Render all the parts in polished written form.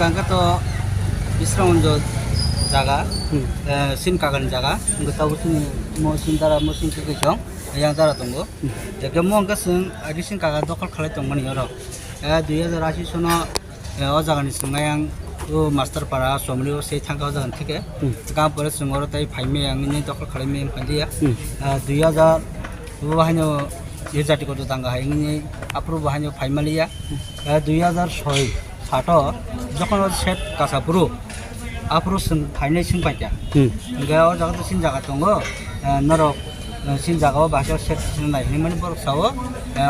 Gangga to Islam jo jaga, sin kagan jaga, nggak tahu sini mau sin dara mau sin kekejong, yang dara tunggu. Jadi mau nggak sin, ada sin kagan dokal kalai tunggu nih orang. Dia dara sih sono, oh jaga nih sungai yang master para somri saya tangkap jaga nih ke, sekarang pada sungai orang tapi paime yang ini dokal kalai main dia. Dia dara, hanya jadi kau tangga ini, apro hanya paime liya. Dia dara soy. Sato, jokon set kasapuru, apuru sing paine sing paja. Enggak, jaga tu sin jaga tunggu, norok sin jaga bahasa set sin lain. Ini mana baru sawo,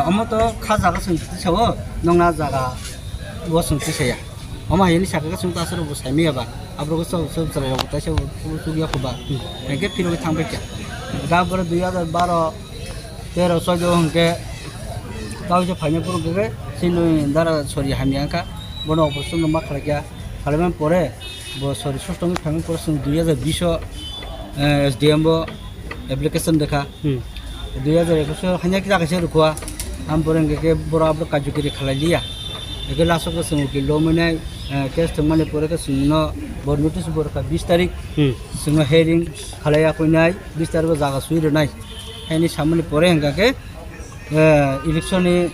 omo tu khas jaga sing sawo, nongna jaga, gua sing tisaya. Omo ini jaga sing tasar gua sami apa, apuru gua sab cerai gua tasya gua sugia kuba. Enggak pilu kita sampai ya. Enggak baru 2012, sojo enggak, kau je paine puru gua, sinu dara sorry hamiangka. Bono operation nomor kerja, kalau memang pore, bos sorry susung kami pore sung 2020 SDM bo application dekha, 2021 hanya kita kasih rukua, ham pore ngeke boro kaju kiri khalaliya, ngeke langsung ke sung kilo mana, kes teman pore ke sungno bor notice bor ka 20 tarik, sungno hearing khalaya koi nai, 20 tarik jaga suir nai, ini samane pore ngeke election ni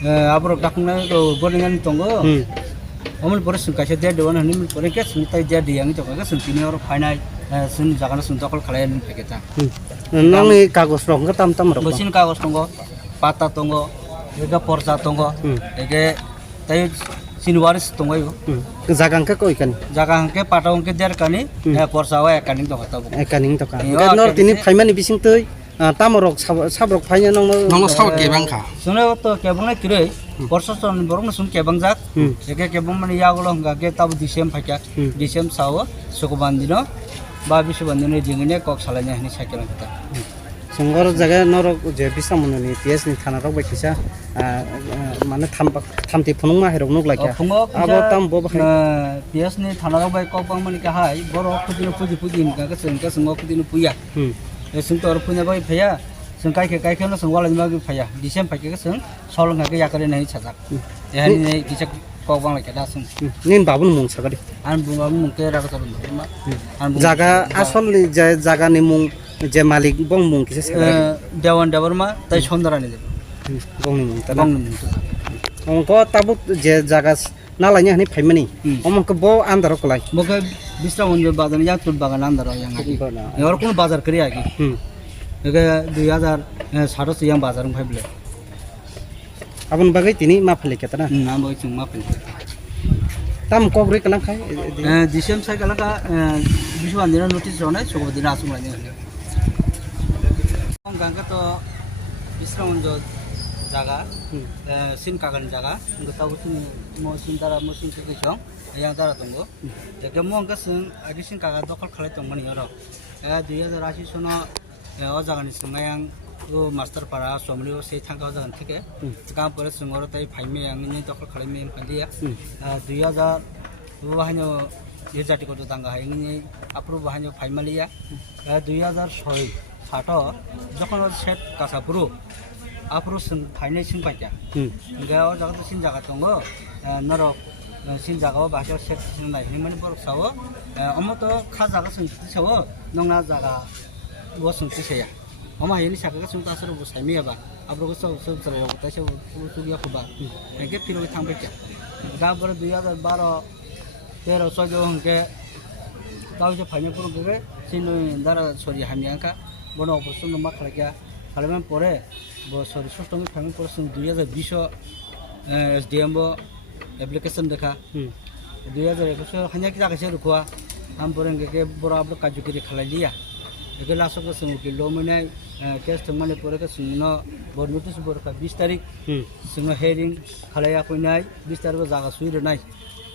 apro takuna to boningan tonggo omul pore sun kashe dia dewan hani mul pore ke sun tai dia diang to ka sun tini or final sun jagana sun tokol khalayan peketa nang ni kagos rong ka tam ro bosin kagos tonggo pata tonggo ega porsa tonggo ege tai sinwaris tonggo yo jagang ka koi kan jagang ke patong ke der kani porsa wa ekaning to kata ekaning to ka nor tini phaimani bising tei tamorok sabrok phainya nong saw kebang kha sunai to kebang na kire borso son borong sun kebang jak eke kebang mani ya golo ga ke tab disem phakya disem sawo sukubandino ba bisubandino jingine kok salanya ni sakela kita sungor jaga norok je bisamunoni ts ni thana rok baikisa mane thamti phunung ma herok nuk laikya abo tam bo ts ni thana rok bai kok bang mani ka hai borok khudino puji ka sungo khudino puya sung to punya boy phaya sung kai ke no sung wala ma gi phaya disem phai ke sung sol nga ke yakare nahi chajak ehani nei kichak ko bang la kada sung nin babun mung sagadi an bunga mung ke ra ka tarun ma jaga asol ni jaga ni mung je malik bong mung kise dewan ma tai sondara ni bong ni mung ta bong ni ongko tabuk je jaga nalanya ni phaimani omong ke bo andar ko lai mo ke bisra monjo badan ya tul bagan andar yang agi और कोन बाजार करिया की एगे 2017 yang बाजार में फाइबले अपन बगै तिनी माफले केतना ना बगै chung माफले tam kogre kalang khai disem sai kala ka biswan dina notice ronai sogo dina asung lai ne gangga to bisra monjo jaga sin kagan jaga nggak tahu sini mau sin dara mau sin kekejong yang dara tunggu jadi mau nggak sin ada sin kagan dokal kalai tunggu nih orang dia dara sih sono oh jaga nih sungai yang master para somri saya tangkap jaga nih ke sekarang pada sungai orang tapi paime yang ini dokal kalai main dia dara hanya dia jadi kau tangga ini apro hanya paime liya 2006 sato jokon set kasapuru apuru sing paine sing paja enggak jaga tu sin jaga tunggu norok sin jaga bahasa set sin lain ini mana baru sawo omo tu khas jaga sing sawo nongna jaga gua sing tisaya omo ini jaga sing tasar gua sami apa apuru gua sab cerai gua tasya gua sugia kuba enggak pilu kita sampai ya enggak baru 2012 sojo enggak kau je paine puru gua sinu dara sorry hamiangka bono operation nomor kerja kalau memang pore bos sorry susung kami pore sung 2020 SDM bo application dekha 2021 hanya kita kasih rukua ham pore ngeke boro kaju kiri khalaliya ege langsung ke sung kilo mana kes teman pore ke sungno bor notice bor ka 20 tarik sungno hearing khalaya koi nai 20 tarik jaga suir nai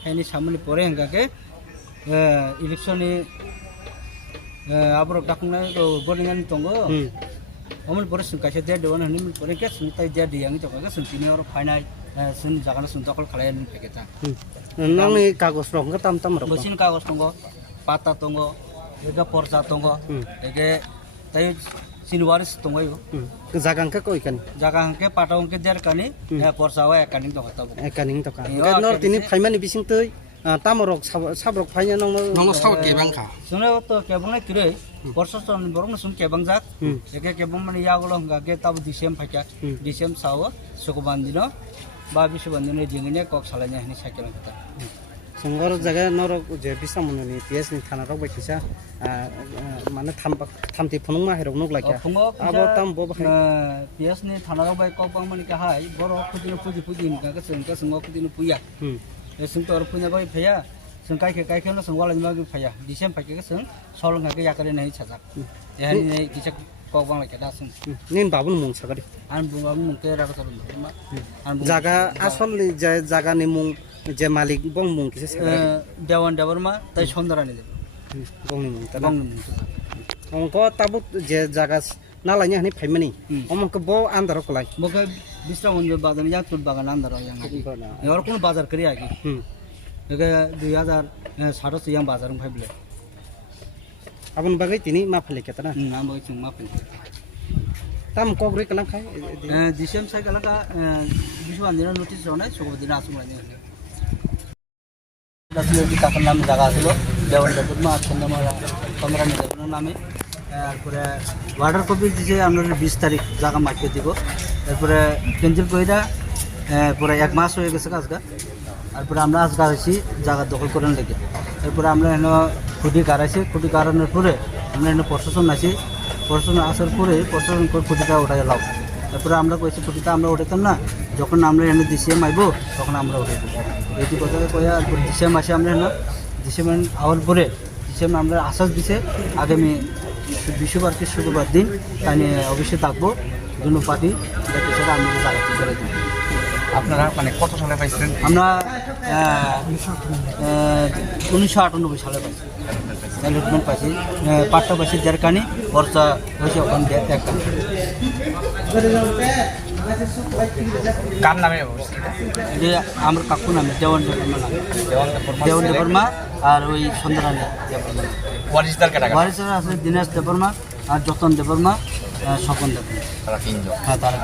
ini samane pore ngeke election ni apro takuna to boningan tonggo omul pore sun kashe dia dewan hani mul pore ke sun tai dia diang to ka sun tini or final sun jagana sun tokol khalayan peketa nang ni kagos rong ka tam ro bosin kagos tonggo pata tonggo ega porsa tonggo ege tai সিনওয়ারিস দংবাইবো জায়গা অঙ্কে কইখানি জায়গা হাঙ্কে পাটা অঙ্কে দেড়কানি পরসাও একানি দং হতাবো একানিং তকা নর তিনি ফাইমানি বিসিংতৈ তামরক সাbrok ফাইনা নং Sao কেবাংখা जोंनो तो केबंनाय किरै बरससन बरंनो सुन केबंजाक एके केबं माने यागलो हंगा के ताबो दिसेम फाइका दिसेम सावो सुकुबान दिनो बा बिसुबान दिनो दिंगिने कक सालायना हनि साइकेल हता संगर জায়গা নরক যে বিসামনি টিএস নি থানা রক বাইছা মানে থামতি ফনুংমা হেরক নুক লাইকা फुङो आबो ताम बो बाहाय पिएस नि थाना बाय ककबां माने का हाय बर खुदिनो पुजि पुजि हनका का संगो खुदिनो पुया जों तो पुnya बाय फैया जों कायखेनो जों वाला मागि फैया दिसेम फाइके जों सलंगा के याकरे नै छाजा एहानि नै किसा ककबां लाइका दा जों निन बाबुन मुं सागारि आन बुंबाबो मुंके रागा तरन आन জায়গা আসলে যে জায়গানি মুং যে মালিক বং মুং কিসে সাগারি देवान देवरमा ताई सन्दरानि दे বংনি মুং তা बंग অঙ্ক তাবু যে জায়গা নালাইনি হানি ফাইমানি অমঙ্ক ব আন্দার কলাই मके बिस्रा उन्जो बागान या तुल बागान अंदर yang और कोन बाजार करी आगी एके 2017 से yang बाजार में फाइबले আবুন বাগাই তিনি মা ফালে কেতনা नाम बगे जों मा फै তাম কগরে কলাম খাই दिसेम साइकेल का बिसुवान दिन नोटिस होनाय सगो दिन आसुमलानि दासले की काकन नाम জায়গা ছিল দেওয়ান দেবমা চন্দ্রমালা 15 দেবনার নামে তারপরে ওয়াটার কপি দিছে আমরা 20 তারিখ জায়গা মাইকে দিব তারপরে ক্যান্সেল কইরা পুরো এক মাস হয়ে গেছে কাজটা তারপরে আমরা আজকে আসি জায়গা দখল করেন লাগে তারপরে আমরা এনে খুঁটি গাড়াইছি খুঁটি গাড়ানোর পরে আমরা এনে প্রশাসন আসি প্রশাসন আসার পরে প্রশাসন করে খুঁটিটা উঠাই লাও তারপরে আমরা কইছি খুঁটিটা আমরা উঠাইতাম না যখন আমরা এনে ডিসিএম আইব তখন আমরা উঠাই দেবো এই কথাটা কয়া ডিসিএম আসে আমরা এনে ডিসিএম আওয়ার পরে ডিসিএম আমরা আশ্বাস দিছে আগামী বিশুবার কি শুক্রবার দিন তাই অবশ্যই থাকবো দুনো পার্টি যাতে সেটা আমরা জায়গাতে করে দিই আপনারা মানে কত সালে পাইছিলেন আমরা 1998 সালে পাইছি অ্যালটমেন্ট পাইছি পাট্টা পাইছি দেড়কানি বর্ষা হয়েছে ওখানে দেড়কানি কার নামে যে আমার কাকু নামে দেওয়ান দেবর্মা আর ওই সন্ধ্যারানী দেবর্মা ওয়ারিসদার কাটা ওয়ারিসরা আছে দীনেশ দেবর্মা আর যতন দেবর্মা স্বপন দেবর্মা তারা তিনজন হ্যাঁ তারা